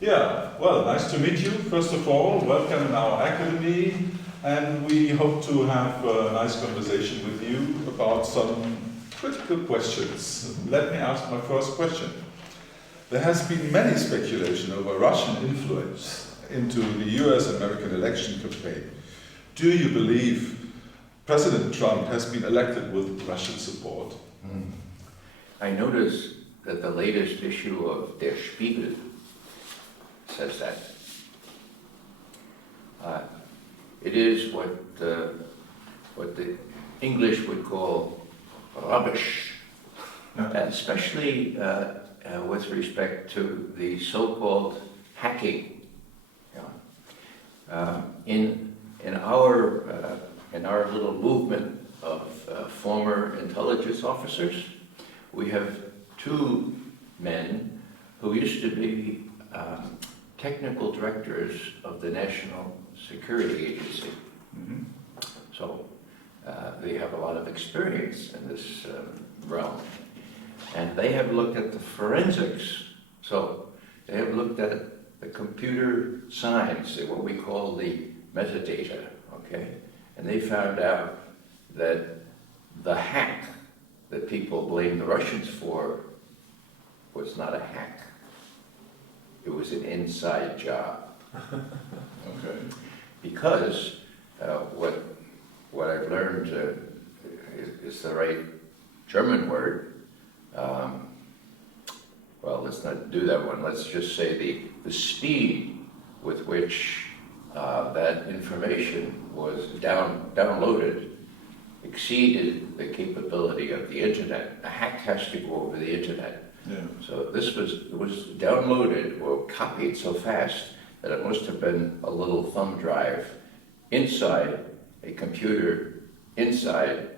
Yeah, well, nice to meet you, first of all. Welcome in our academy, and we hope to have a nice conversation with you about some critical questions. Let me ask my first question. There has been many speculation over Russian influence into the US-American election campaign. Do you believe President Trump has been elected with Russian support? I noticed that the latest issue of Der Spiegel says that. It is what the English would call rubbish, especially with respect to the so-called hacking. In our little movement of former intelligence officers, we have two men who used to be technical directors of the National Security Agency. Mm-hmm. So they have a lot of experience in this realm. And they have looked at the forensics. So they have looked at the computer science, what we call the metadata, okay? And they found out that the hack that people blame the Russians for was not a hack. It was an inside job. Okay. Because what I've learned is the right German word. Well, let's not do that one. Let's just say the speed with which that information was downloaded exceeded the capability of the internet. A hack has to go over the internet. Yeah. So this was downloaded or copied so fast that it must have been a little thumb drive inside a computer, inside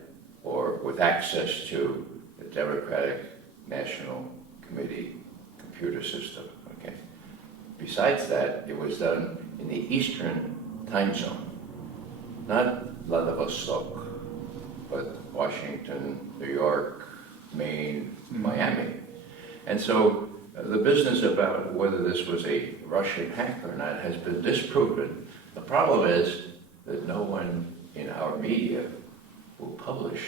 or with access to the Democratic National Committee computer system. Okay. Besides that, it was done in the Eastern time zone, not Vladivostok, but Washington, New York, Maine, Miami. And so the business about whether this was a Russian hack or not has been disproven. The problem is that no one in our media will publish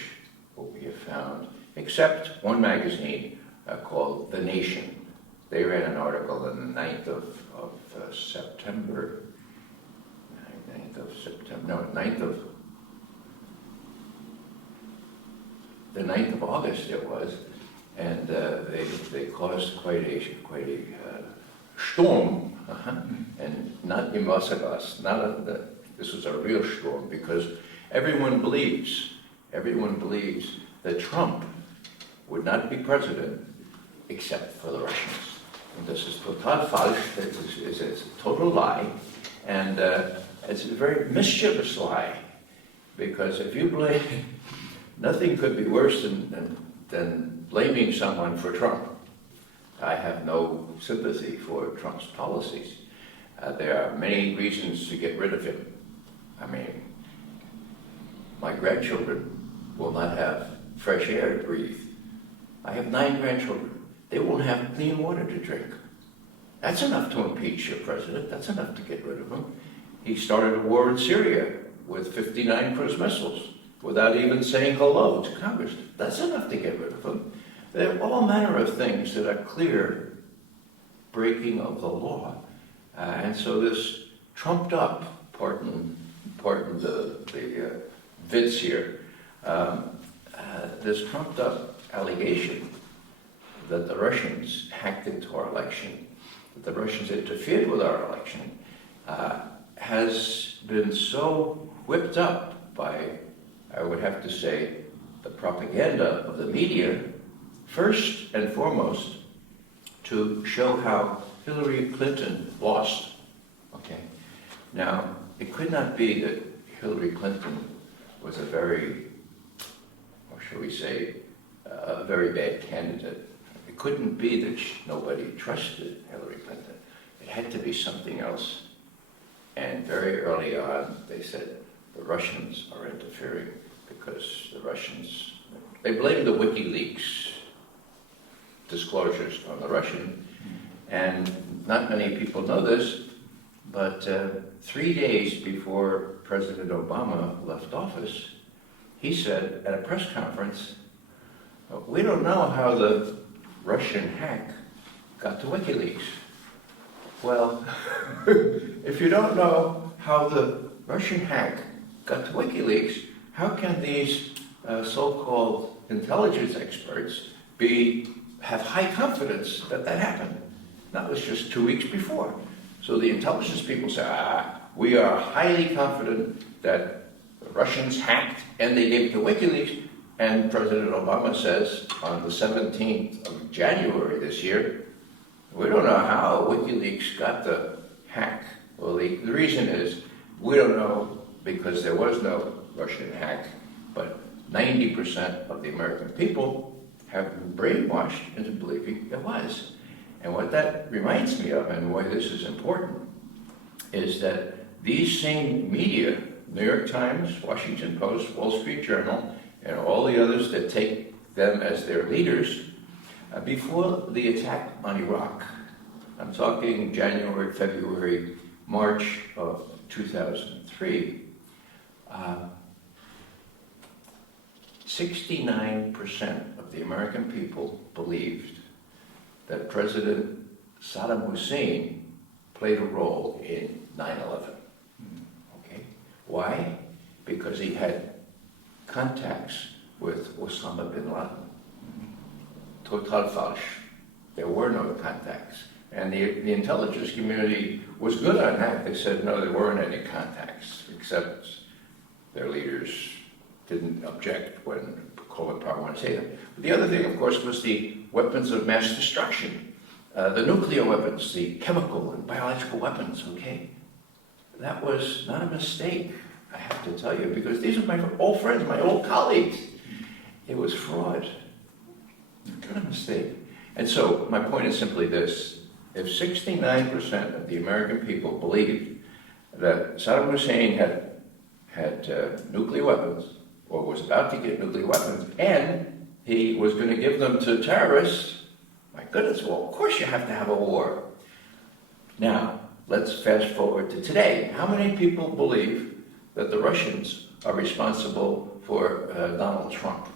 what we have found, except one magazine called The Nation. They ran an article on the 9th of September, 9th of August it was, and they caused quite a storm, and not in Moskvas, this was a real storm, because everyone believes that Trump would not be president except for the Russians. And this is total falsch, it's a total lie, and it's a very mischievous lie, because if you blame, nothing could be worse than blaming someone for Trump. I have no sympathy for Trump's policies. There are many reasons to get rid of him. I mean, my grandchildren will not have fresh air to breathe. I have 9 grandchildren. They won't have clean water to drink. That's enough to impeach your president. That's enough to get rid of him. He started a war in Syria with 59 cruise missiles without even saying hello to Congress. That's enough to get rid of him. There are all manner of things that are clear breaking of the law. And so this trumped up, pardon the Witz here, this trumped up allegation that the Russians hacked into our election, that the Russians interfered with our election, has been so whipped up by, I would have to say, the propaganda of the media, first and foremost, to show how Hillary Clinton lost. Okay. Now, it could not be that Hillary Clinton was a very, or shall we say, a very bad candidate. It couldn't be that nobody trusted Hillary Clinton. It had to be something else. And very early on, they said the Russians are interfering because the Russians, they blamed the WikiLeaks disclosures on the Russian, and not many people know this, but 3 days before President Obama left office, he said at a press conference, "We don't know how the Russian hack got to WikiLeaks." Well, if you don't know how the Russian hack got to WikiLeaks, how can these so-called intelligence experts have high confidence that that happened? That was just 2 weeks before. So the intelligence people say, we are highly confident that the Russians hacked and they gave it to WikiLeaks. And President Obama says on the 17th of January this year, we don't know how WikiLeaks got the hack. Well, the reason is we don't know because there was no Russian hack, but 90% of the American people have been brainwashed into believing it was. And what that reminds me of, and why this is important, is that these same media, New York Times, Washington Post, Wall Street Journal, and all the others that take them as their leaders, before the attack on Iraq, I'm talking January, February, March of 2003, 69% of the American people believed that President Saddam Hussein played a role in 9/11. Okay? Why? Because he had contacts with Osama bin Laden. Total falsch. There were no contacts. And the intelligence community was good on that. They said, no, there weren't any contacts, except their leaders didn't object when Colin Powell wanted to say that. But the other thing, of course, was the weapons of mass destruction. The nuclear weapons, the chemical and biological weapons, okay? That was not a mistake, I have to tell you, because these are my old friends, my old colleagues. It was fraud. Not a mistake. And so my point is simply this. If 69% of the American people believed that Saddam Hussein had nuclear weapons, or was about to get nuclear weapons, and he was going to give them to terrorists, my goodness, well, of course you have to have a war. Now, let's fast forward to today. How many people believe that the Russians are responsible for Donald Trump?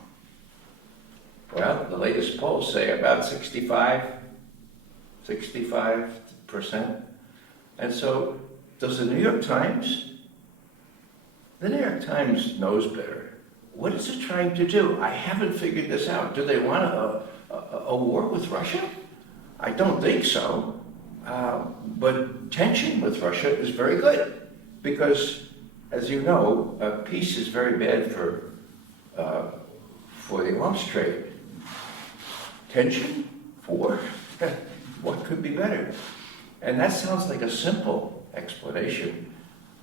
Well, the latest polls say about 65%. And so, does the New York Times? The New York Times knows better. What is it trying to do? I haven't figured this out. Do they want a war with Russia? I don't think so. But tension with Russia is very good because, as you know, peace is very bad for the arms trade. Tension? War? What could be better? And that sounds like a simple explanation,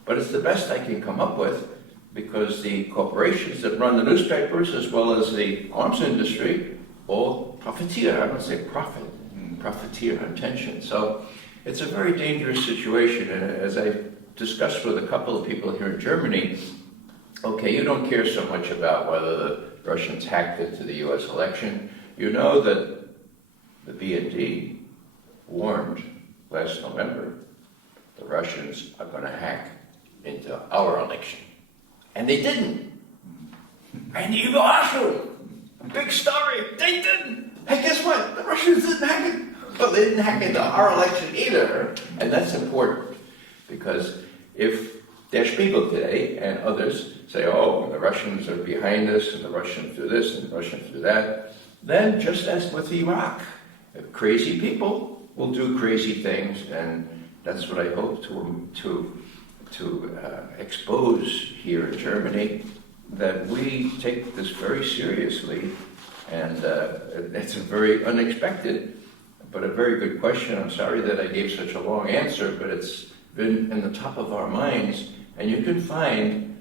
but it's the best I can come up with because the corporations that run the newspapers as well as the arms industry all profiteer, I don't say profit, profiteer on tension. So it's a very dangerous situation, and as I discussed with a couple of people here in Germany, okay, you don't care so much about whether the Russians hacked into the US election. You know that the BND warned last November the Russians are going to hack into our election. And they didn't. And you go, big story, they didn't. Hey, guess what? The Russians didn't hack it. Well, they didn't hack into our election either. And that's important because if Der Spiegel today and others say, oh, the Russians are behind this, and the Russians do this, and the Russians do that, then just as with Iraq, crazy people will do crazy things, and that's what I hope to expose here in Germany, that we take this very seriously, and it's a very unexpected, but a very good question. I'm sorry that I gave such a long answer, but it's been in the top of our minds, and you can find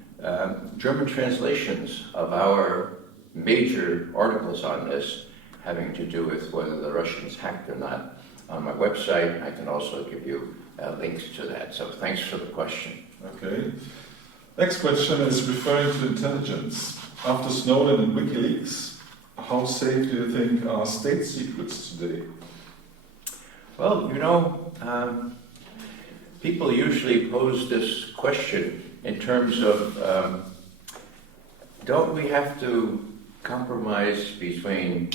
German translations of our major articles on this having to do with whether the Russians hacked or not on my website. I can also give you links to that. So thanks for the question. Okay. Next question is referring to intelligence. After Snowden and WikiLeaks, how safe do you think are state secrets today? Well, you know, people usually pose this question in terms of, don't we have to compromise between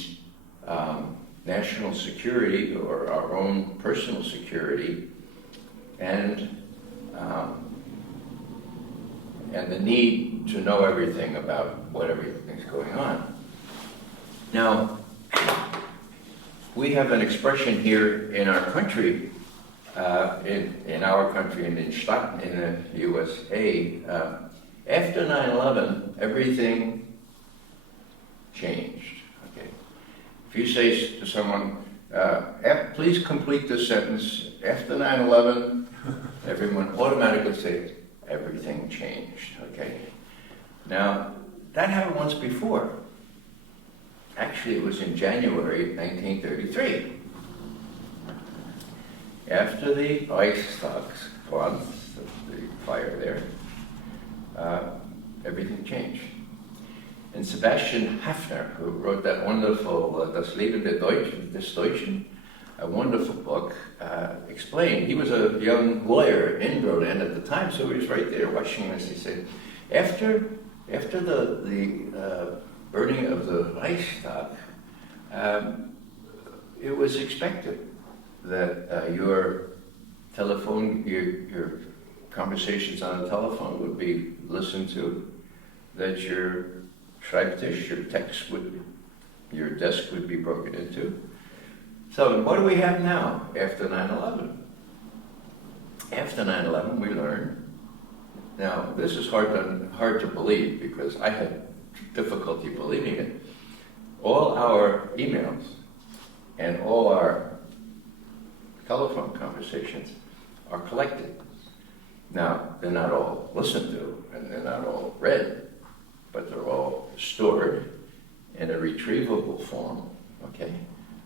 national security or our own personal security and the need to know everything about what everything's going on. Now, we have an expression here in our country, in our country and in Staaten, in the USA, after 9/11, everything changed. Okay, if you say to someone, please complete this sentence, after 9/11, everyone automatically says, everything changed. Okay, now that happened once before. Actually, it was in January 1933. After the Reichstagsbrand, the fire there, everything changed. And Sebastian Haffner, who wrote that wonderful Das Leben des Deutschen, a wonderful book, explained, he was a young lawyer in Berlin at the time, so he was right there watching this. He said, after the burning of the Reichstag, it was expected that your conversations on the telephone would be listened to, that your Schreibtisch, your desk would be broken into. So what do we have now after 9/11? After 9/11, we learned. Now, this is hard to believe because I had difficulty believing it. All our emails and all our telephone conversations are collected. Now, they're not all listened to and they're not all read, but they're all stored in a retrievable form, okay?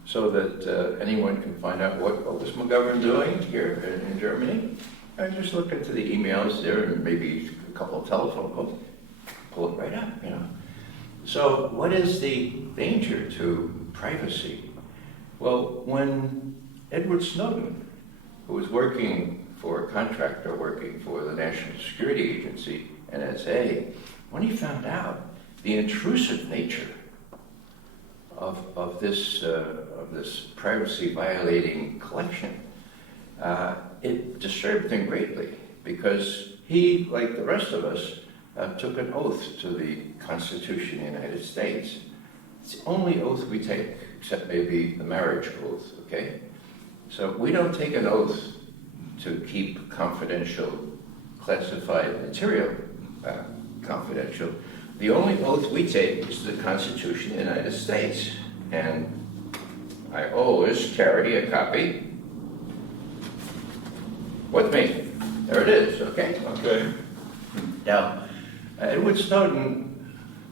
So that anyone can find out what was McGovern doing here in Germany. I just look into the emails there and maybe a couple of telephone calls, pull it right up, you know. So what is the danger to privacy? Well, when Edward Snowden, who was working for a contractor working for the National Security Agency, NSA, when he found out the intrusive nature of this privacy-violating collection, it disturbed him greatly because he, like the rest of us, took an oath to the Constitution of the United States. It's the only oath we take, except maybe the marriage oath, okay? So we don't take an oath to keep confidential, classified material confidential. The only oath we take is the Constitution of the United States. And I always carry a copy with me. There it is, okay? Okay. Now, Edward Snowden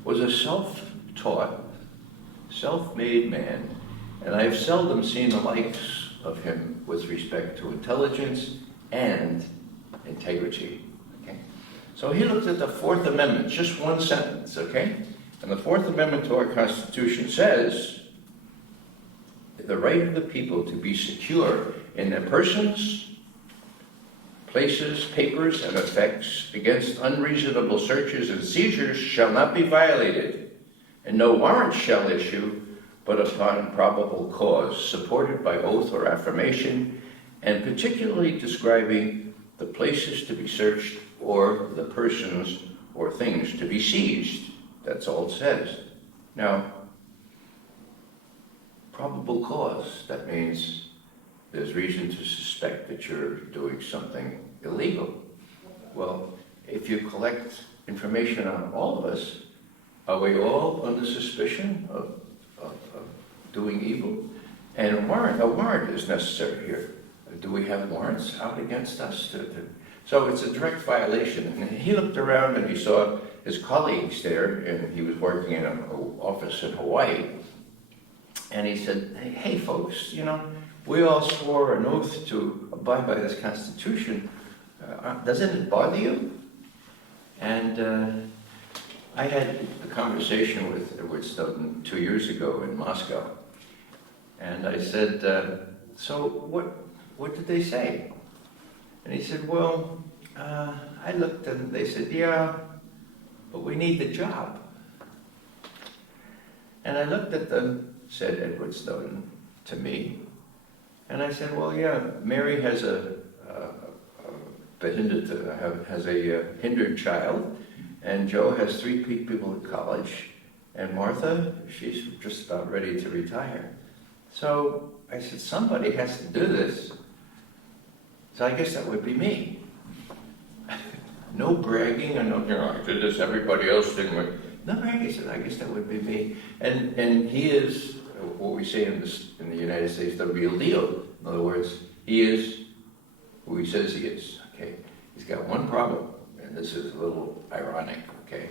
was a self-taught, self-made man, and I've seldom seen the likes of him with respect to intelligence and integrity, okay? So he looked at the Fourth Amendment, just one sentence, okay? And the Fourth Amendment to our Constitution says, the right of the people to be secure in their persons, places, papers, and effects against unreasonable searches and seizures shall not be violated, and no warrant shall issue but upon probable cause, supported by oath or affirmation, and particularly describing the places to be searched or the persons or things to be seized. That's all it says. Now, probable cause, that means there's reason to suspect that you're doing something illegal. Well, if you collect information on all of us, are we all under suspicion of doing evil? And a warrant is necessary here. Do we have warrants out against us? So it's a direct violation. And he looked around and he saw his colleagues there, and he was working in an office in Hawaii. And he said, hey folks, you know, we all swore an oath to abide by this Constitution. Doesn't it bother you? And I had a conversation with Edward Snowden 2 years ago in Moscow. And I said, so what did they say? And he said, well, I looked and they said, yeah, but we need the job. And I looked at them, said Edward Snowden to me, and I said, well, yeah, Mary has a hindered child, and Joe has 3 people at college, and Martha, she's just about ready to retire. So I said, somebody has to do this. So I guess that would be me. No bragging, and no, I did this, everybody else didn't. No bragging, I said, I guess that would be me. And he is, what we say in the United States, the real deal. In other words, he is who he says he is, okay? He's got one problem, and this is a little ironic, okay?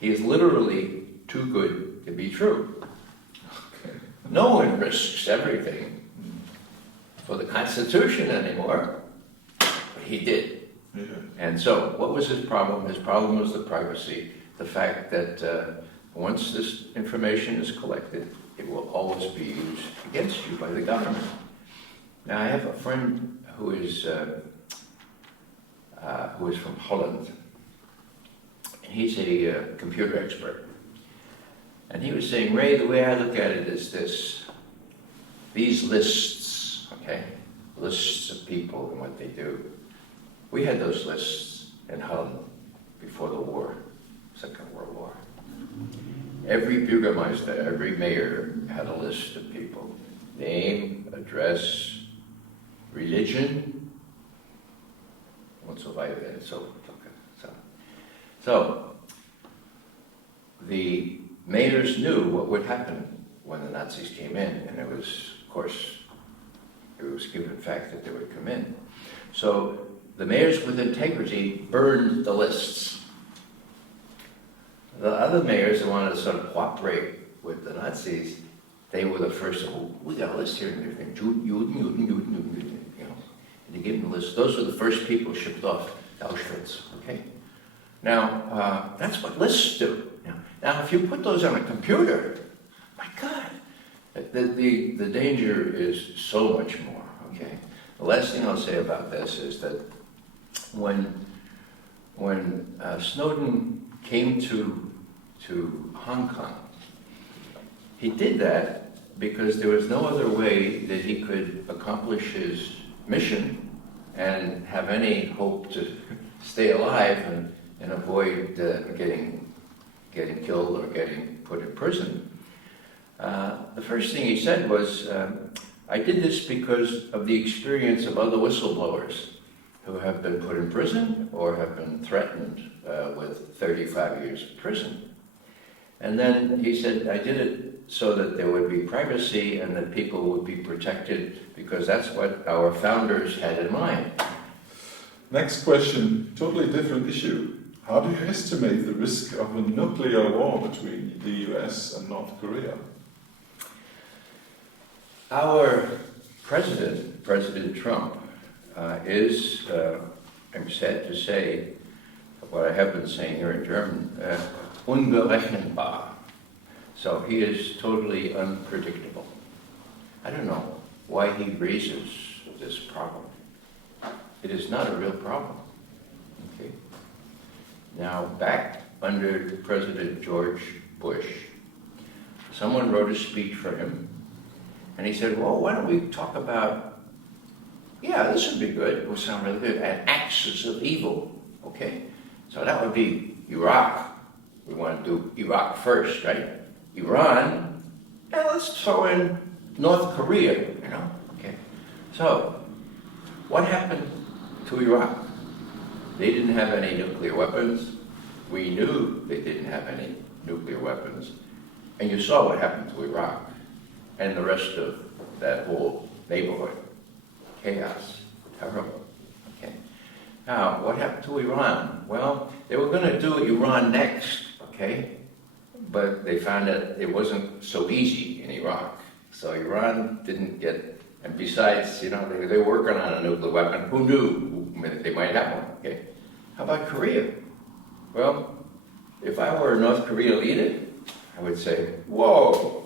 He is literally too good to be true. Okay. No one risks everything for the Constitution anymore, but he did. Yeah. And so, what was his problem? His problem was the privacy, the fact that once this information is collected, it will always be used against you by the government. Now, I have a friend who is from Holland. He's a computer expert. And he was saying, Ray, the way I look at it is this. These lists, okay, lists of people and what they do. We had those lists in Holland before the war, Second World War. Every Bürgermeister, every mayor had a list of people. Name, address, religion, und so weiter and so forth. So, the mayors knew what would happen when the Nazis came in, and it was, of course, it was given fact that they would come in. So, the mayors with integrity burned the lists. The other mayors who wanted to sort of cooperate with the Nazis, they were the first, oh, we got a list here, and everything, Juden, you know, and they gave them the list. Those were the first people shipped off to Auschwitz, okay? Now, that's what lists do. Now, if you put those on a computer, my God, the danger is so much more, okay? The last thing I'll say about this is that when Snowden came to Hong Kong, he did that because there was no other way that he could accomplish his mission and have any hope to stay alive and avoid getting killed or getting put in prison. The first thing he said was, I did this because of the experience of other whistleblowers who have been put in prison or have been threatened with 35 years in prison. And then he said, I did it so that there would be privacy and that people would be protected because that's what our founders had in mind. Next question, totally different issue. How do you estimate the risk of a nuclear war between the US and North Korea? Our president, President Trump, is, I'm sad to say, what I have been saying here in German, unberechenbar. So he is totally unpredictable. I don't know why he raises this problem. It is not a real problem. Okay. Now, back under President George Bush, someone wrote a speech for him, and he said, well, why don't we talk about, yeah, this would be good, it would sound really good, an axis of evil, okay? So that would be Iraq. We want to do Iraq first, right? Iran, and let's throw in North Korea, you know? Okay. So, what happened to Iraq? They didn't have any nuclear weapons. We knew they didn't have any nuclear weapons. And you saw what happened to Iraq and the rest of that whole neighborhood. Chaos. Terrible. Okay. Now, what happened to Iran? Well, they were going to do Iran next, okay? But they found that it wasn't so easy in Iraq. So Iran didn't get, and besides, you know, they were working on a nuclear weapon. Who knew they might have one, okay? How about Korea? Well, if I were a North Korea leader, I would say, whoa,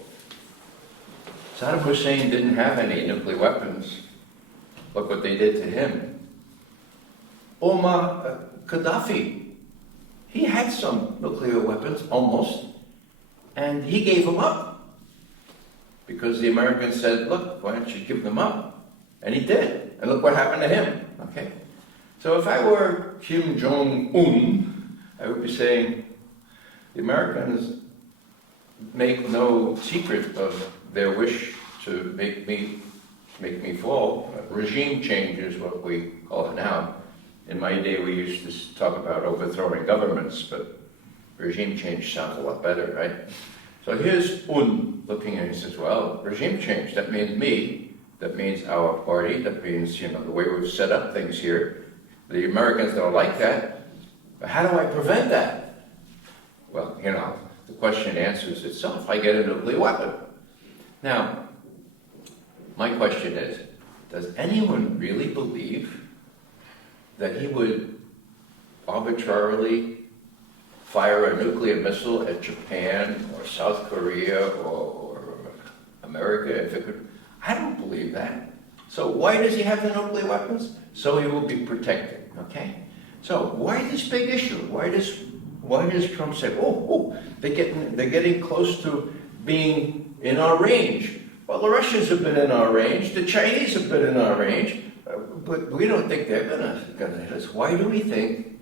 Saddam Hussein didn't have any nuclear weapons. Look what they did to him. Gaddafi, he had some nuclear weapons, almost, and he gave them up. Because the Americans said, look, why don't you give them up? And he did. And look what happened to him, okay? So if I were Kim Jong-un, I would be saying, the Americans make no secret of their wish to make me fall. Regime change is what we call it now. In my day, we used to talk about overthrowing governments, but regime change sounds a lot better, right? So here's Un looking at it and says, well, regime change, that means me, that means our party, that means, the way we've set up things here. The Americans don't like that, but how do I prevent that? Well, the question answers itself. I get a nuclear weapon. Now, my question is, does anyone really believe that he would arbitrarily fire a nuclear missile at Japan or South Korea or America if it could? I don't believe that. So why does he have the nuclear weapons? So he will be protected, okay? So why this big issue? Why does Trump say, they're getting close to being in our range? Well, the Russians have been in our range, the Chinese have been in our range, but we don't think they're gonna hit us. Why do we think,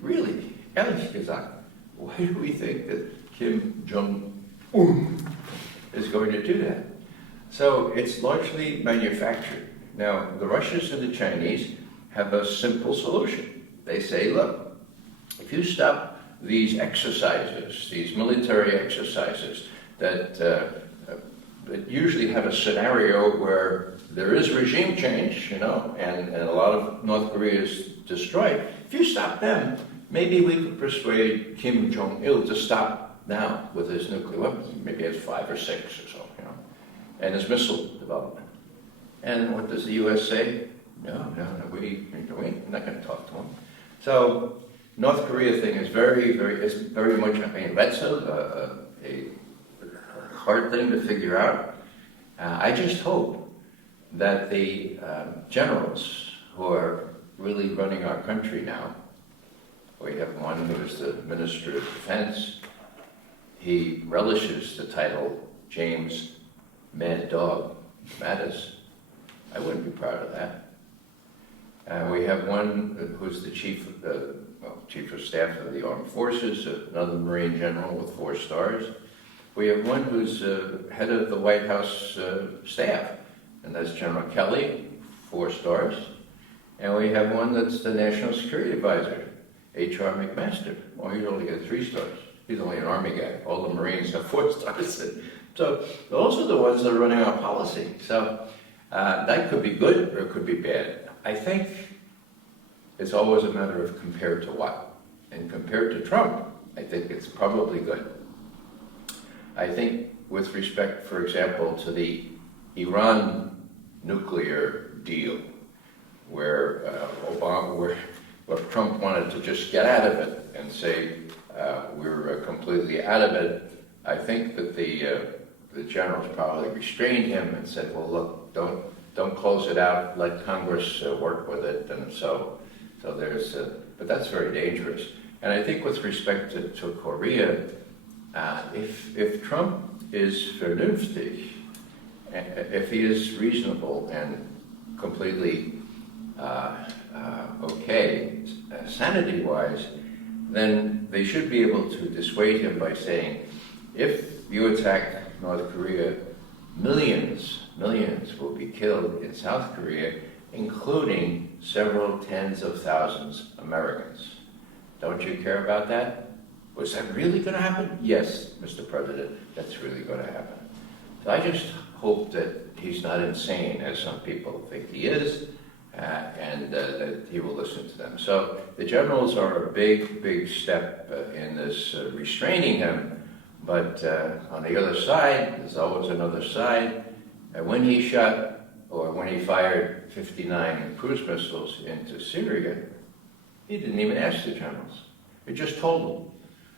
really, ehrlich gesagt, why do we think that Kim Jong-un is going to do that? So it's largely manufactured. Now, the Russians and the Chinese have a simple solution. They say, look, if you stop these exercises, these military exercises that usually have a scenario where there is regime change, and a lot of North Korea is destroyed. If you stop them, maybe we could persuade Kim Jong-il to stop now with his nuclear weapons. Maybe he has 5 or 6 or so, and his missile development. And what does the U.S. say? No, we're not going to talk to him. So North Korea thing is very much, that's a hard thing to figure out. I just hope that the generals who are really running our country now, we have one who is the Minister of Defense. He relishes the title James Mad Dog Mattis. I wouldn't be proud of that. We have one who's the chief of staff of the armed forces, another Marine general with 4 stars. We have one who's head of the White House staff, and that's General Kelly, 4 stars. And we have one that's the National Security Advisor, H.R. McMaster. Well, he's only got 3 stars. He's only an Army guy. All the Marines have 4 stars. So those are the ones that are running our policy. So that could be good or it could be bad. I think it's always a matter of compared to what. And compared to Trump, I think it's probably good. I think with respect, for example, to the Iran nuclear deal, where Trump wanted to just get out of it and say we're completely out of it, I think that the generals probably restrained him and said, well, look, don't close it out, let Congress work with it, and so there's, but that's very dangerous. And I think with respect to Korea, if Trump is vernünftig, if he is reasonable and completely okay, sanity-wise, then they should be able to dissuade him by saying, if you attack North Korea, millions will be killed in South Korea, including several tens of thousands of Americans. Don't you care about that? Was that really going to happen? Yes, Mr. President, that's really going to happen. So I just hope that he's not insane, as some people think he is, and that he will listen to them. So the generals are a big step in this restraining him, but on the other side, there's always another side. When he shot, or when he fired 59 cruise missiles into Syria, he didn't even ask the generals. He just told them,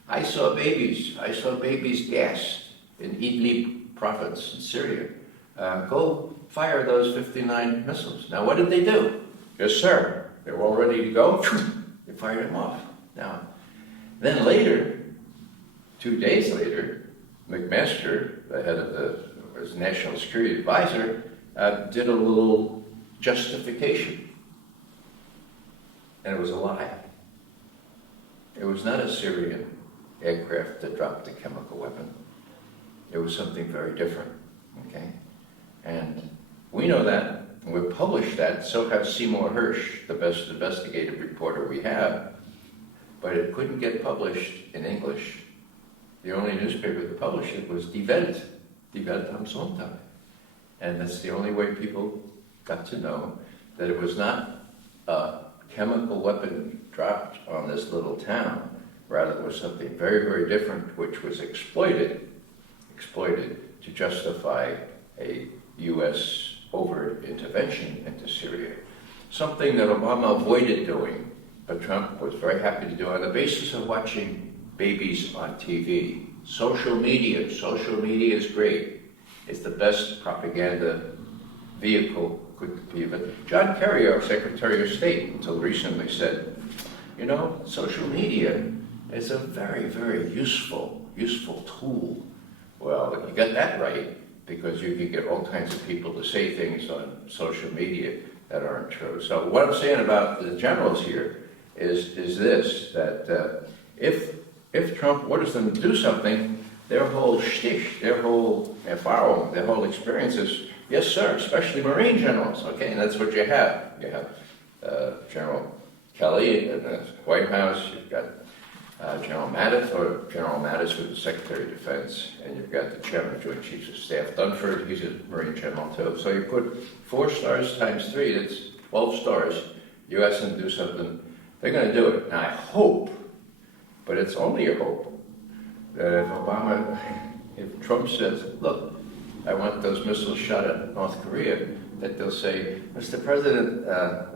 I saw babies gassed in Idlib province in Syria, go fire those 59 missiles. Now, what did they do? Yes, sir. They were all ready to go. They fired them off. Now, then later, 2 days later, McMaster, the head of the National Security Advisor, did a little justification. And it was a lie. It was not a Syrian aircraft that dropped a chemical weapon. It was something very different, okay? And we know that, and we've published that, so have Seymour Hersh, the best investigative reporter we have, but it couldn't get published in English. The only newspaper that published it was Die Welt am Sonntag. And that's the only way people got to know that it was not a chemical weapon dropped on this little town. Rather, it was something very, very different, which was exploited to justify a U.S. overt intervention into Syria. Something that Obama avoided doing, but Trump was very happy to do on the basis of watching babies on TV. Social media is great. It's the best propaganda vehicle could be. But John Kerry, our Secretary of State, until recently said, you know, social media is a very, very useful tool. Well, you got that right, because you can get all kinds of people to say things on social media that aren't true. So what I'm saying about the generals here is this, that if Trump orders them to do something, their whole shtick, their whole experience is, yes, sir, especially Marine generals, okay? And that's what you have. You have General Kelly in the White House, you've got General Mattis, who's the Secretary of Defense, and you've got the Chairman of Joint Chiefs of Staff, Dunford, he's a Marine general too. So you put 4 stars times 3, that's 12 stars. You ask them to do something, they're going to do it. Now I hope, but it's only a hope, that if Trump says, look, I want those missiles shot at North Korea, that they'll say, Mr. President,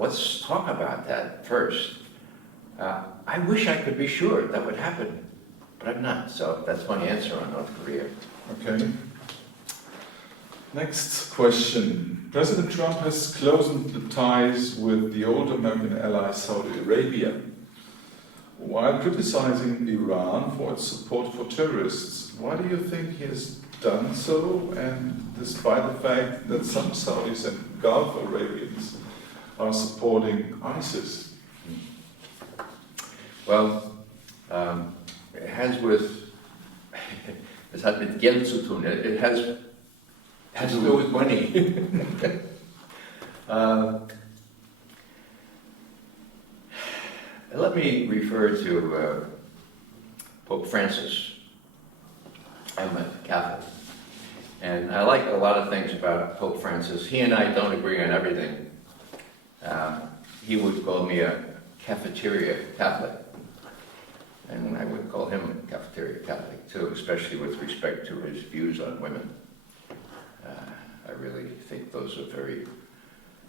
let's talk about that first. I wish I could be sure that would happen, but I'm not. So that's my answer on North Korea. Okay. Next question. President Trump has closed the ties with the old American ally Saudi Arabia, while criticizing Iran for its support for terrorists. Why do you think he has done so, and despite the fact that some Saudis and Gulf Arabians are supporting ISIS? Well, it has with, es hat mit Geld zu tun. It has to do with money. Let me refer to Pope Francis. I'm a Catholic, and I like a lot of things about Pope Francis. He and I don't agree on everything. He would call me a cafeteria Catholic, and I would call him a cafeteria Catholic too, especially with respect to his views on women. I really think those are very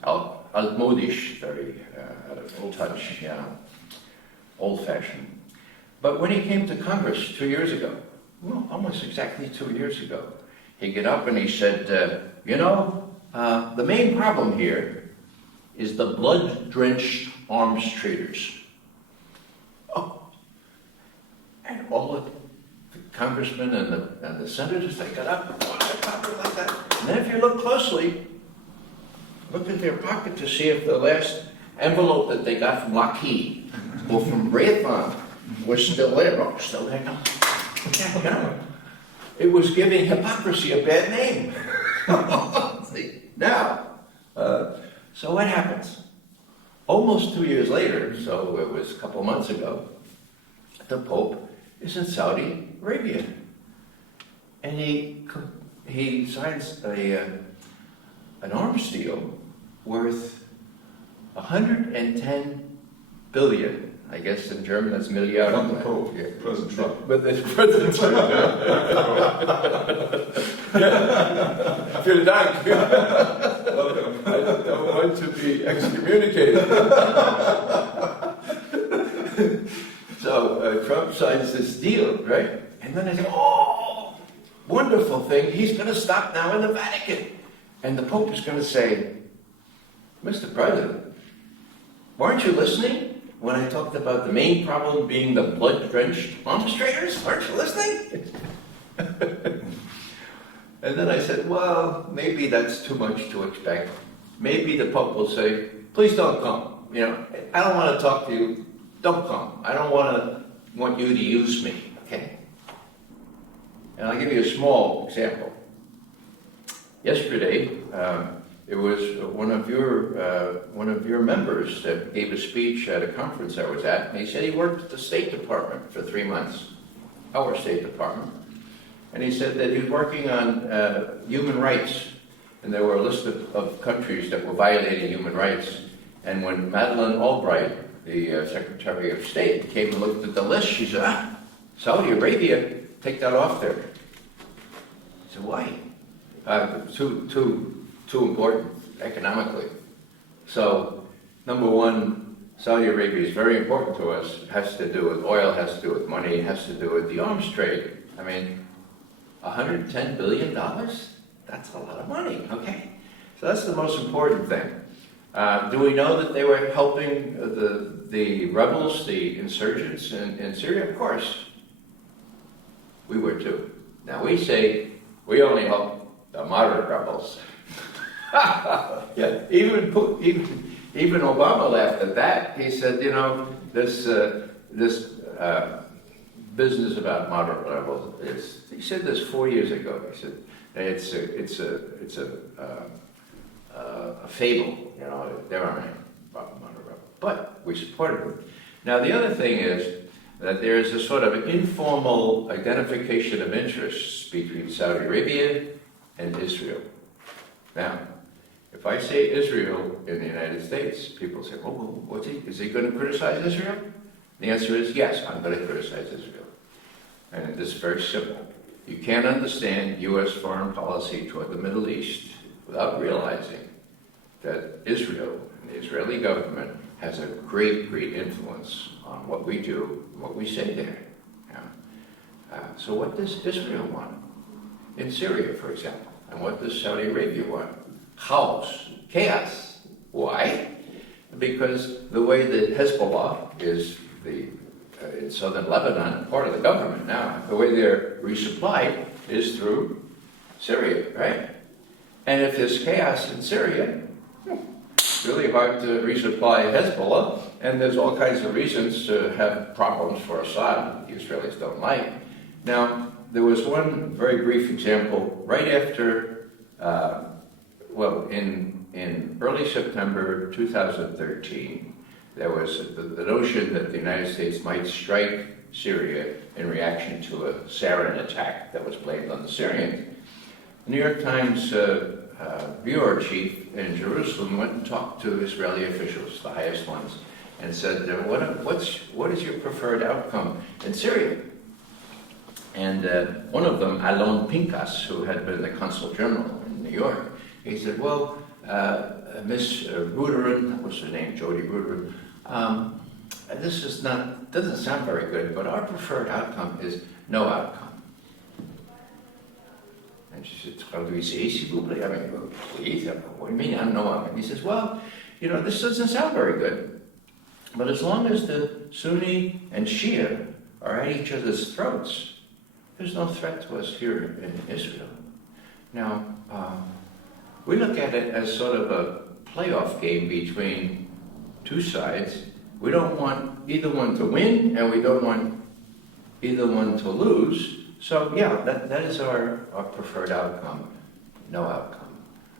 altmodisch, very out of touch, yeah, old-fashioned. But when he came to Congress 2 years ago, well, almost exactly 2 years ago, he got up and he said, you know, the main problem here is the blood-drenched arms traders. Oh. And all of the congressmen and the senators, they got up like that. And then if you look closely, look in their pocket to see if the last envelope that they got from Lockheed or from Raytheon was still there. Oh, still there, no. No. It was giving hypocrisy a bad name. See, now, so what happens? Almost 2 years later, so it was a couple months ago, the Pope is in Saudi Arabia. And he signs an arms deal worth 110 billion. I guess in German that's Milliard. Not the Pope, yeah. President Trump. But it's President Trump. Vielen Dank. Welcome. I don't want to be excommunicated. So Trump signs this deal, right? And then I say, oh, wonderful thing. He's going to stop now in the Vatican. And the Pope is going to say, Mr. President, weren't you listening when I talked about the main problem being the blood-drenched demonstrators? Weren't you listening? And then I said, well, maybe that's too much to expect. Maybe the Pope will say, please don't come. You know, I don't want to talk to you. Don't come. I don't want you to use me. Okay? And I'll give you a small example. Yesterday, it was one of your members that gave a speech at a conference I was at, and he said he worked at the State Department for 3 months, our State Department, and he said that he was working on human rights, and there were a list of countries that were violating human rights, and when Madeleine Albright, the Secretary of State, came and looked at the list, she said, Saudi Arabia, take that off there. I said, why? Too important economically. So, number one, Saudi Arabia is very important to us. It has to do with oil, has to do with money, it has to do with the arms trade. I mean, $110 billion? That's a lot of money, okay? So that's the most important thing. Do we know that they were helping the rebels, the insurgents in Syria? Of course. We were too. Now we say, we only help the moderate rebels. Yeah, even Obama laughed at that. He said, you know, this business about moderate rebels is. He said this 4 years ago. He said it's a fable. You know, there aren't any moderate rebels, but we supported them. Now the other thing is that there is a sort of informal identification of interests between Saudi Arabia and Israel. Now, if I say Israel in the United States, people say, oh, well, is he going to criticize Israel? The answer is yes, I'm going to criticize Israel. And it's very simple. You can't understand U.S. foreign policy toward the Middle East without realizing that Israel and the Israeli government has a great, great influence on what we do and what we say there. Yeah. So what does Israel want? In Syria, for example. And what does Saudi Arabia want? Chaos. Why? Because the way that Hezbollah is in southern Lebanon, part of the government now, the way they're resupplied is through Syria, right? And if there's chaos in Syria, it's really hard to resupply Hezbollah, and there's all kinds of reasons to have problems for Assad the Israelis don't like. Now, there was one very brief example right after, in early September 2013, there was the notion that the United States might strike Syria in reaction to a sarin attack that was blamed on the Syrians. The New York Times bureau chief in Jerusalem went and talked to Israeli officials, the highest ones, and said, what is your preferred outcome in Syria? And one of them, Alon Pinkas, who had been the consul general in New York, he said, well, Miss Ruderin, that was her name, Jody Ruderin, this doesn't sound very good, but our preferred outcome is no outcome. And she said, how do we say, s'il vous plaît? I mean, please, what do you mean, no outcome? He says, well, you know, this doesn't sound very good, but as long as the Sunni and Shia are at each other's throats, there's no threat to us here in Israel. Now, we look at it as sort of a playoff game between two sides. We don't want either one to win, and we don't want either one to lose. So, yeah, that is our preferred outcome, no outcome.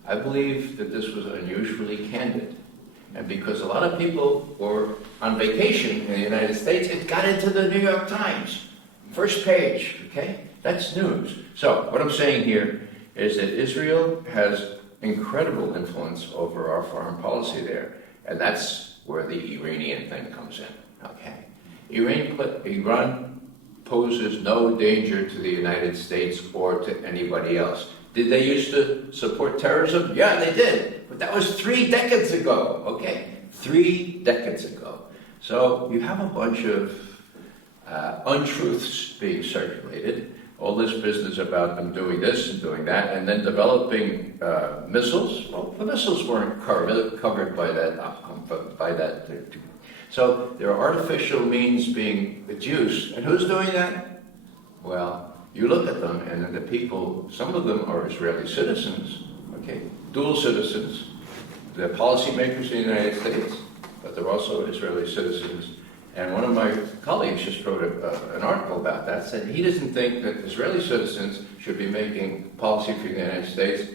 I believe that this was unusually candid. And because a lot of people were on vacation in the United States, it got into the New York Times. First page, okay? That's news. So, what I'm saying here is that Israel has incredible influence over our foreign policy there. And that's where the Iranian thing comes in, okay? Iran poses no danger to the United States or to anybody else. Did they used to support terrorism? Yeah, they did. But that was 3 decades ago, okay? 3 decades ago. So you have a bunch of untruths being circulated all this business about them doing this and doing that, and then developing missiles. Well, the missiles weren't covered by that. So there are artificial means being used, and who's doing that? Well, you look at them, and then the people, some of them are Israeli citizens, okay, dual citizens. They're policymakers in the United States, but they're also Israeli citizens. And one of my colleagues just wrote an article about that, said he doesn't think that Israeli citizens should be making policy for the United States,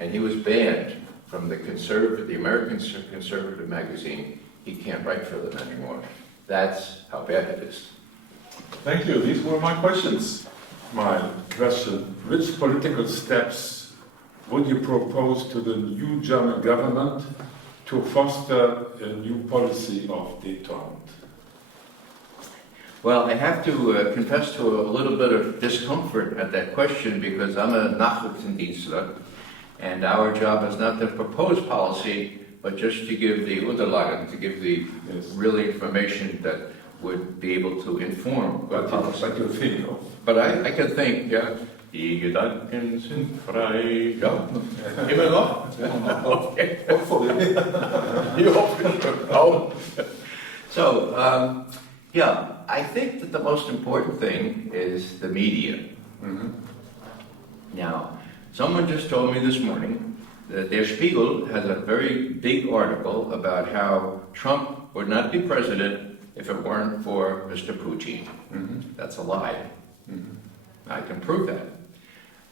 and he was banned from the American conservative magazine. He can't write for them anymore. That's how bad it is. Thank you. These were my questions. My question, which political steps would you propose to the new German government to foster a new policy of detente? Well, I have to confess to a little bit of discomfort at that question because I'm a Nachrichtendienstler, and our job is not to propose policy, but just to give the Unterlagen, to give the real information that would be able to inform policy. But you think of. But I can think, yeah, die Gedanken sind frei. Ja, immer noch? Okay. Hopefully. You hope. Oh. So, yeah, I think that the most important thing is the media. Mm-hmm. Now, someone just told me this morning that Der Spiegel has a very big article about how Trump would not be president if it weren't for Mr. Putin. Mm-hmm. That's a lie. Mm-hmm. I can prove that.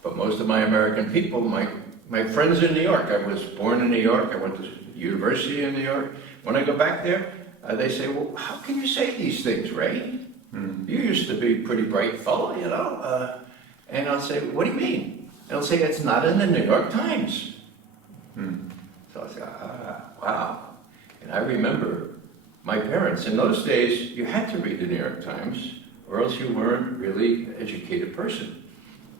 But most of my American people, my friends in New York, I was born in New York, I went to university in New York. When I go back there, they say, well, how can you say these things, Ray? Mm-hmm. You used to be a pretty bright fellow, you know. And I'll say, what do you mean? And they'll say, it's not in the New York Times. Mm-hmm. So I say, wow. And I remember my parents, in those days, you had to read the New York Times, or else you weren't really an educated person.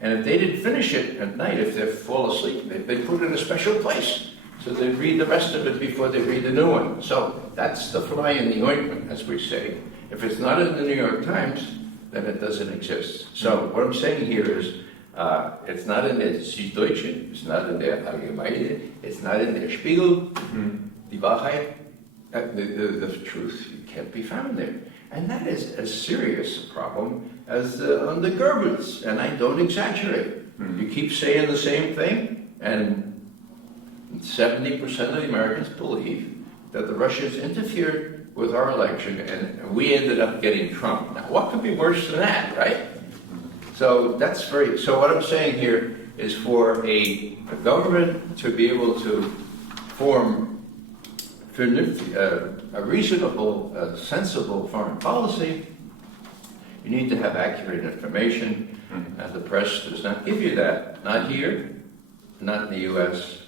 And if they didn't finish it at night, if they fall asleep, they'd put it in a special place. So they'd read the rest of it before they read the new one. So that's the fly in the ointment, as we say. If it's not in the New York Times, then it doesn't exist. So what I'm saying here is, it's not in der Süddeutsche, it's not in der Allgemeine, it's not in der Spiegel. Die Wahrheit, the truth can't be found there. And that is as serious a problem as on the Goebbels, and I don't exaggerate. Mm-hmm. You keep saying the same thing, and 70% of the Americans believe that the Russians interfered with our election, and we ended up getting Trump. Now, what could be worse than that, right? So that's so what I'm saying here is for a government to be able to form a reasonable, sensible foreign policy, you need to have accurate information, and the press does not give you that. Not here, not in the U.S.,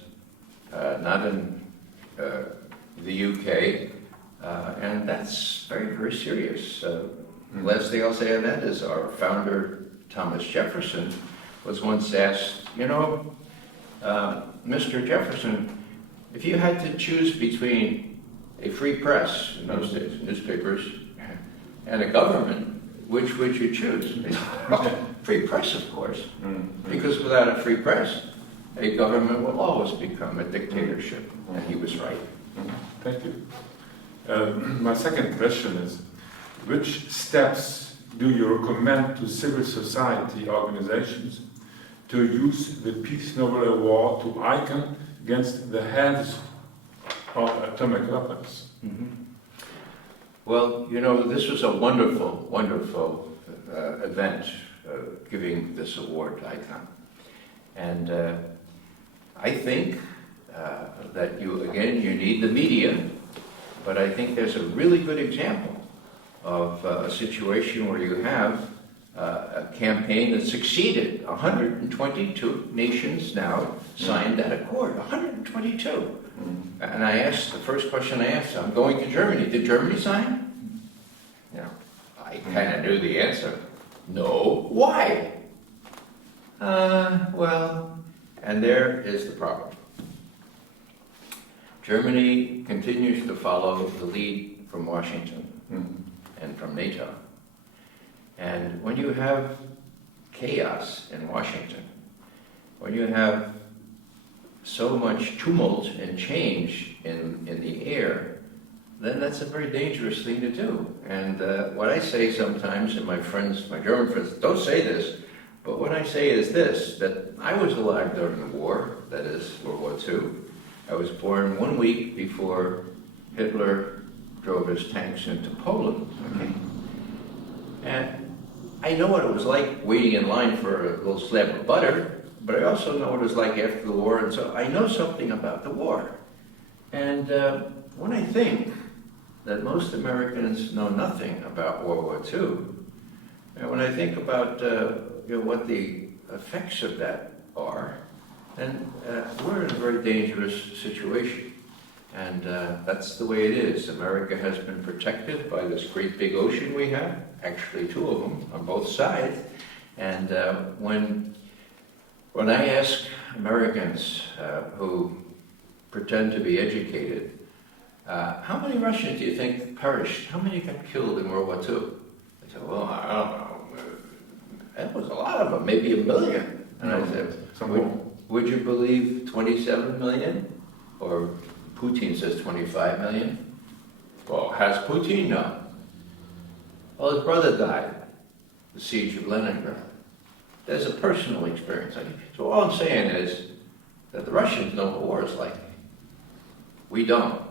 not in the UK, and that's very, very serious. Last thing I'll say on that is our founder, Thomas Jefferson, was once asked, you know, Mr. Jefferson, if you had to choose between a free press, in those days, newspapers, and a government, which would you choose? Free press, of course, because without a free press, a government will always become a dictatorship, and he was right. Thank you. My second question is, which steps do you recommend to civil society organizations to use the Peace Nobel Award to icon against the heads of atomic weapons? Well, you know, this was a wonderful, wonderful event, giving this award to ICON. And I think that you need the media, but I think there's a really good example of a situation where you have a campaign that succeeded. 122 nations now signed that accord, 122. And I asked, the first question I asked, I'm going to Germany, did Germany sign? You know, I kind of knew the answer. No. Why? Well, and there is the problem. Germany continues to follow the lead from Washington and from NATO. And when you have chaos in Washington, when you have so much tumult and change in the air, then that's a very dangerous thing to do. And what I say sometimes, and my German friends, don't say this, but what I say is this, that I was alive during the war, that is World War II. I was born 1 week before Hitler drove his tanks into Poland, okay? And I know what it was like waiting in line for a little slab of butter, but I also know what it was like after the war, and so I know something about the war. And when I think that most Americans know nothing about World War II, and when I think about what the effects of that are, then we're in a very dangerous situation. And that's the way it is. America has been protected by this great big ocean we have, actually 2 of them on both sides. And when I ask Americans who pretend to be educated, how many Russians do you think perished? How many got killed in World War II? They say, well, I don't know. That was a lot of them, maybe 1 million. And I said, would you believe 27 million? Or Putin says 25 million? Well, has Putin? No. Well, his brother died, the siege of Leningrad. There's a personal experience. So all I'm saying is that the Russians know what war is like. We don't.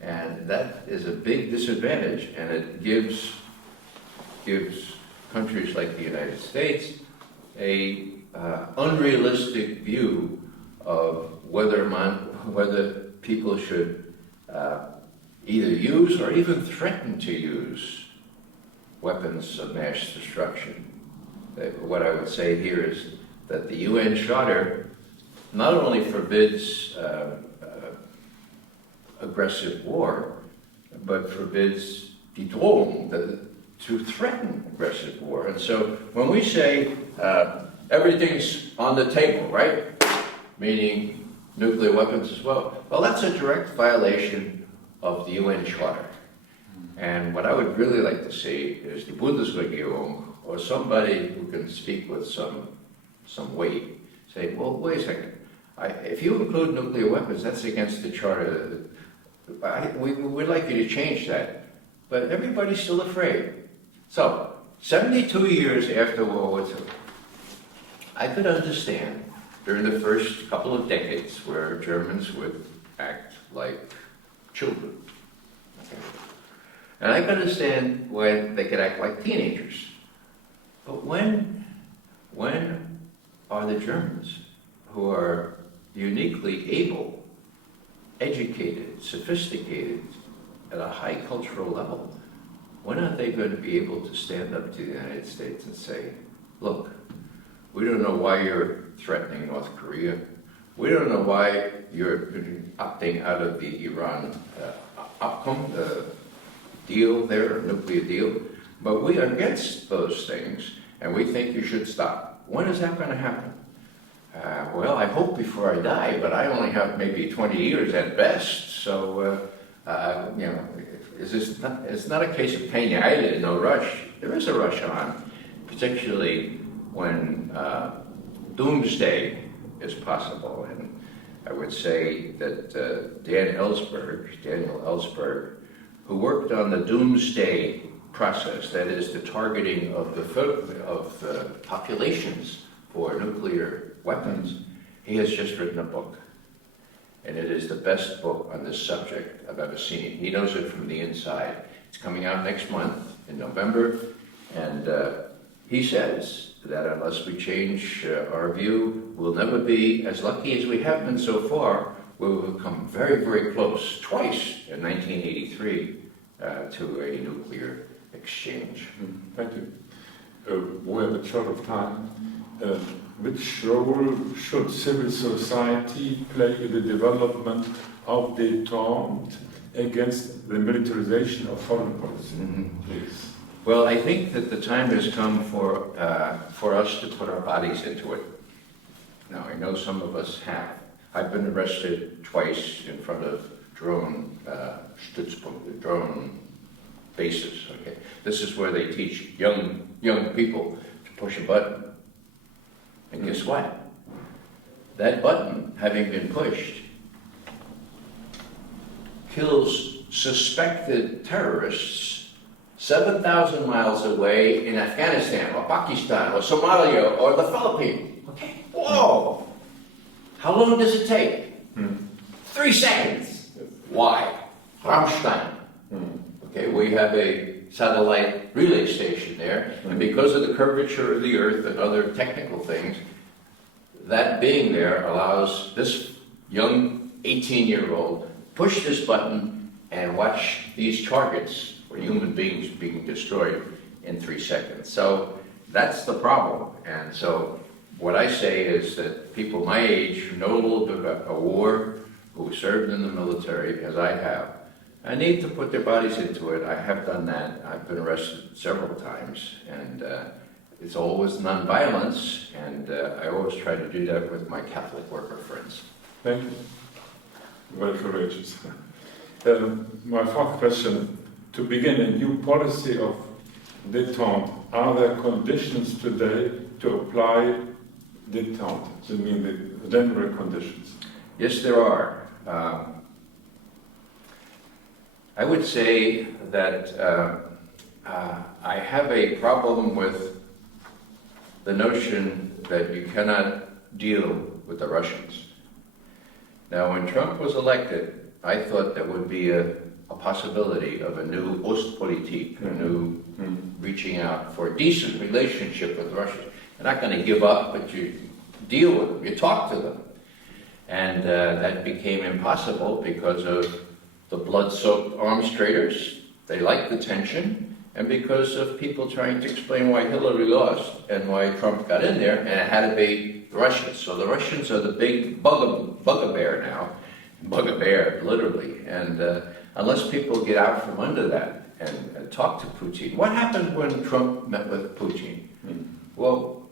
And that is a big disadvantage, and it gives countries like the United States a unrealistic view of whether people should either use or even threaten to use weapons of mass destruction. What I would say here is that the UN Charter not only forbids aggressive war, but forbids die Drohung, to threaten aggressive war. And so when we say everything's on the table, right? Meaning nuclear weapons as well. Well, that's a direct violation of the UN Charter. And what I would really like to see is the Bundesregierung, or somebody who can speak with some weight, say, well, wait a second. If you include nuclear weapons, that's against the Charter. We'd like you to change that. But everybody's still afraid. So, 72 years after World War II, I could understand during the first couple of decades where Germans would act like children. Okay? And I could understand when they could act like teenagers. But when are the Germans, who are uniquely able, educated, sophisticated, at a high cultural level, when are they going to be able to stand up to the United States and say, look, we don't know why you're threatening North Korea. We don't know why you're opting out of the Iran outcome, the deal there, nuclear deal, but we are against those things, and we think you should stop. When is that going to happen? Well, I hope before I die, but I only have maybe 20 years at best, so, it's not a case of panic, no rush. There is a rush on, particularly when doomsday is possible. And I would say that Daniel Ellsberg, who worked on the doomsday process, that is the targeting of the populations for nuclear weapons, he has just written a book. And it is the best book on this subject I've ever seen. He knows it from the inside. It's coming out next month in November, and he says that unless we change our view, we'll never be as lucky as we have been so far. We will come very, very close, twice in 1983, to a nuclear exchange. Thank you. We have a short of time. Which role should civil society play in the development of détente against the militarization of foreign policy? Please. Well, I think that the time has come for us to put our bodies into it. Now, I know some of us have. I've been arrested twice in front of drone bases. Okay, this is where they teach young people to push a button And guess what? That button, having been pushed, kills suspected terrorists 7,000 miles away in Afghanistan or Pakistan or Somalia or the Philippines. Okay, whoa! How long does it take? 3 seconds. Why? Rammstein. Okay, we have a satellite relay station there, and because of the curvature of the Earth and other technical things, that being there allows this young 18-year-old push this button and watch these targets, or human beings, being destroyed in 3 seconds. So that's the problem. And so what I say is that people my age who know a little bit about a war, who served in the military, as I have, I need to put their bodies into it. I have done that. I've been arrested several times, and it's always nonviolence, and I always try to do that with my Catholic worker friends. Thank you. Very courageous. My fourth question, to begin a new policy of détente, are there conditions today to apply détente? I mean the general conditions. Yes, there are. I would say that I have a problem with the notion that you cannot deal with the Russians. Now, when Trump was elected, I thought there would be a possibility of a new Außenpolitik, a new reaching out for a decent relationship with the Russians. You're not going to give up, but you deal with them, you talk to them. And that became impossible because of the blood-soaked arms traders. They liked the tension, and because of people trying to explain why Hillary lost and why Trump got in there, and it had to be the Russians. So the Russians are the big bugbear now, bugbear, literally. And unless people get out from under that and talk to Putin. What happened when Trump met with Putin? Well,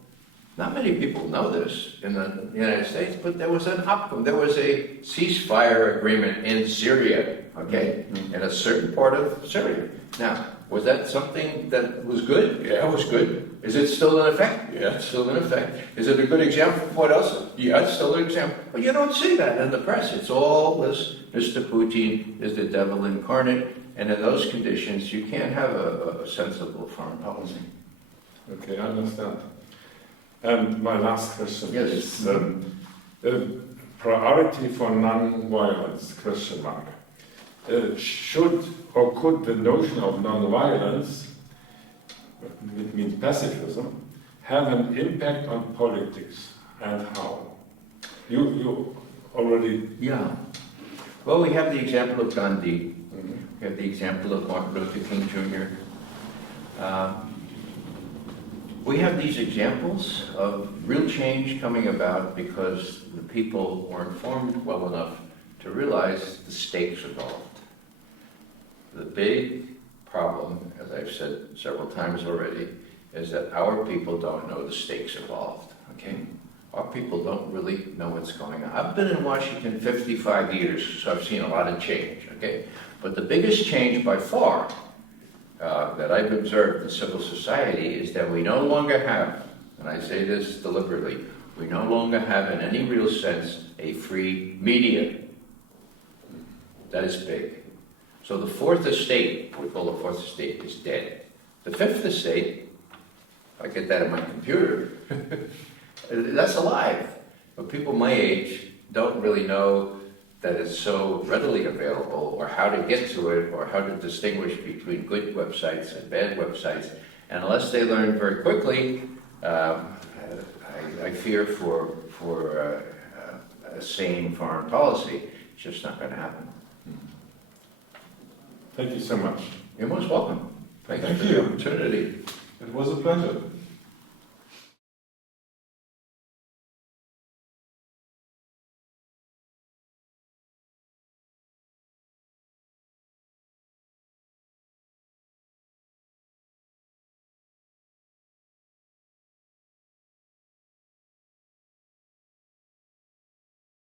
not many people know this in the United States, but there was an outcome. There was a ceasefire agreement in Syria, okay, in a certain part of Syria. Now, was that something that was good? Yeah, it was good. Is it still in effect? Yeah, it's still in effect. Is it a good example for what else? Yeah, it's still an example. But you don't see that in the press. It's all this, Mr. Putin is the devil incarnate, and in those conditions, you can't have a sensible foreign policy. Okay, I understand. And my last question is priority for non-violence, question mark. Should or could the notion of non-violence, it means pacifism, have an impact on politics, and how? You already... Yeah. Well, we have the example of Gandhi. We have the example of Martin Luther King Jr. We have these examples of real change coming about because the people were informed well enough to realize the stakes involved. The big problem, as I've said several times already, is that our people don't know the stakes involved, okay? Our people don't really know what's going on. I've been in Washington 55 years, so I've seen a lot of change, okay? But the biggest change by far that I've observed in civil society is that we no longer have, and I say this deliberately, we no longer have in any real sense a free media. That is big. So the fourth estate, we call the fourth estate, is dead. The fifth estate, if I get that in my computer, that's alive. But people my age don't really know that it's so readily available, or how to get to it, or how to distinguish between good websites and bad websites. And unless they learn very quickly, I fear for a sane foreign policy, it's just not going to happen. Thank you so much. You're most welcome. Thank you for the opportunity. It was a pleasure.